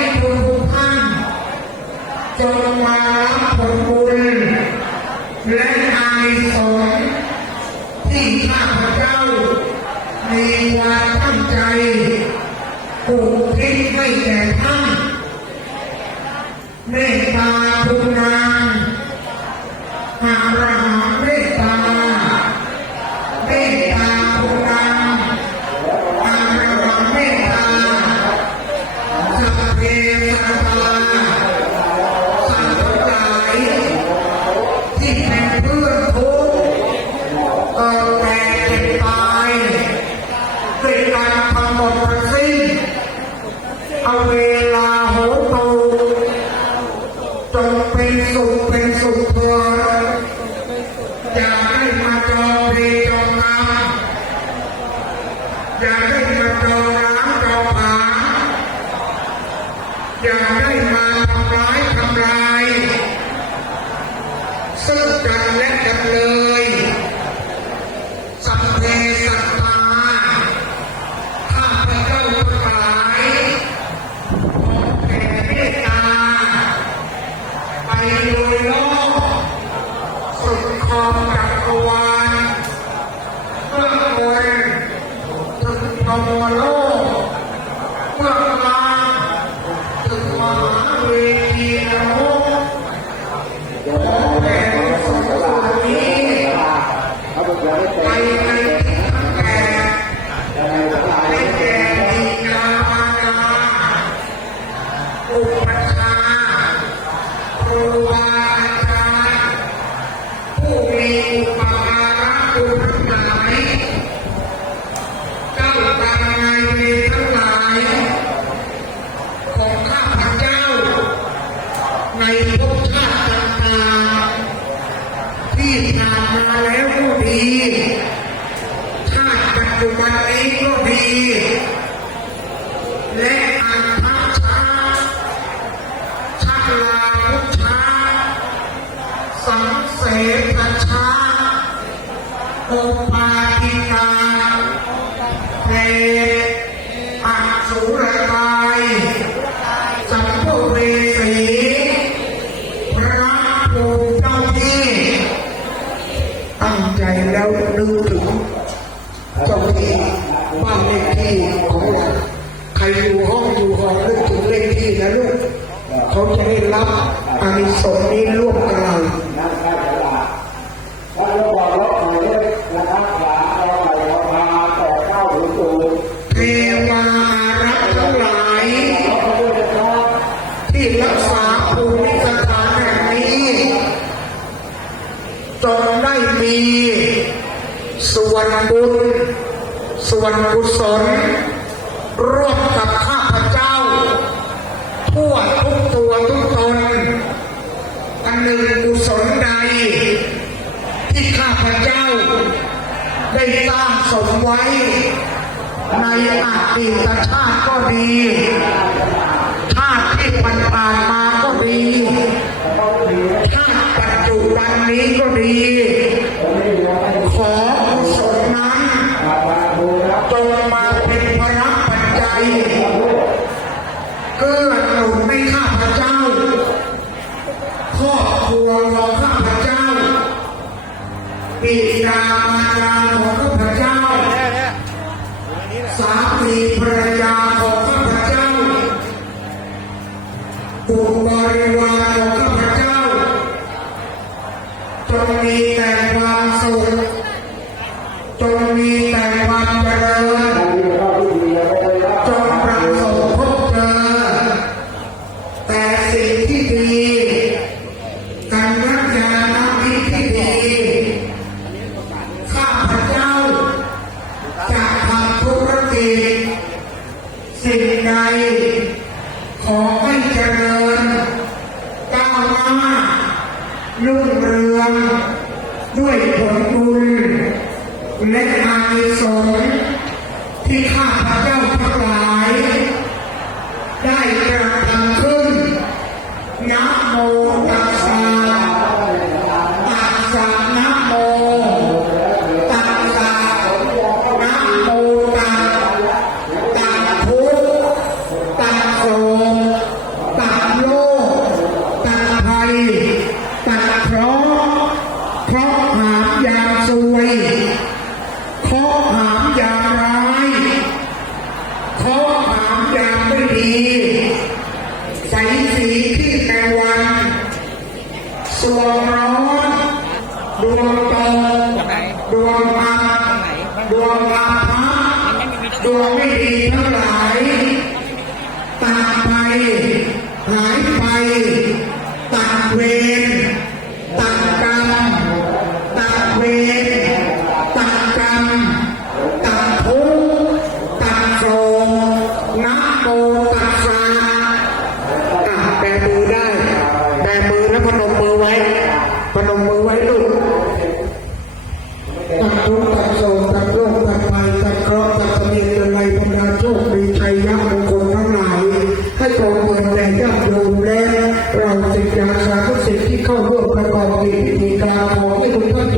ให้ทุกท่านจง ทุกข์เกิดแก่เจ็บตายด้วยการทำหมดทั้งสิ้นเอาเวลาโหตูจงเป็นสุขเป็นสุขเถิดอย่าได้มาจองเวรจองกรรมอย่าได้มาจองร้างจองผลาอย่าได้มาทำร้ายทำลาย ซึ่งกันและกันเลยสัพเพสัตตาข้าพเจ้าทั้งหลายขอแผ่เมตตา ไปโดยโลกสุดขอบจักรวาลเพื่อคนถึงนวโลกเพื่อ ตชาโอปาติกาเตอัสุรกายสัมภเวสีพระภูมิเจ้าที่ตั้งใจแล้วนึกถึงเจ้าที่บ้านเลขที่ของเราใครอยู่ห้องอยู่หอนึกถึงเลขที่นะลูกเขาจะได้รับอานิสงส์นี้ร่วมกับเรา รักษาภูมิสถานแห่งนี้จงได้มีส่วนบุญ ส่วนกุศล ร่วมกับข้าพเจ้า ทั่วทุกตัวทุกตนอันหนึ่งกุศลใด ที่ข้าพเจ้า ได้สร้างสมไว้ ในอดีตชาติก็ดีชาติ ที่ผ่านผ่านมาก็ดีชาปัจจุบันนี้ก็ดี ขอกุศลนั้นจงมาเป็นพระปัจจัยเกื้อหนุนให้ข้าพเจ้าครอบครัวของข้าพเจ้าบิดามารดาของข้าพเจ้าสา ต แล ไม่ดีทั้งหลายตากไปหายไปตากเวร ณาลูกศิษย์ที่เข้าร่วมประกอบพิธีการขอให้ทุกท่านจ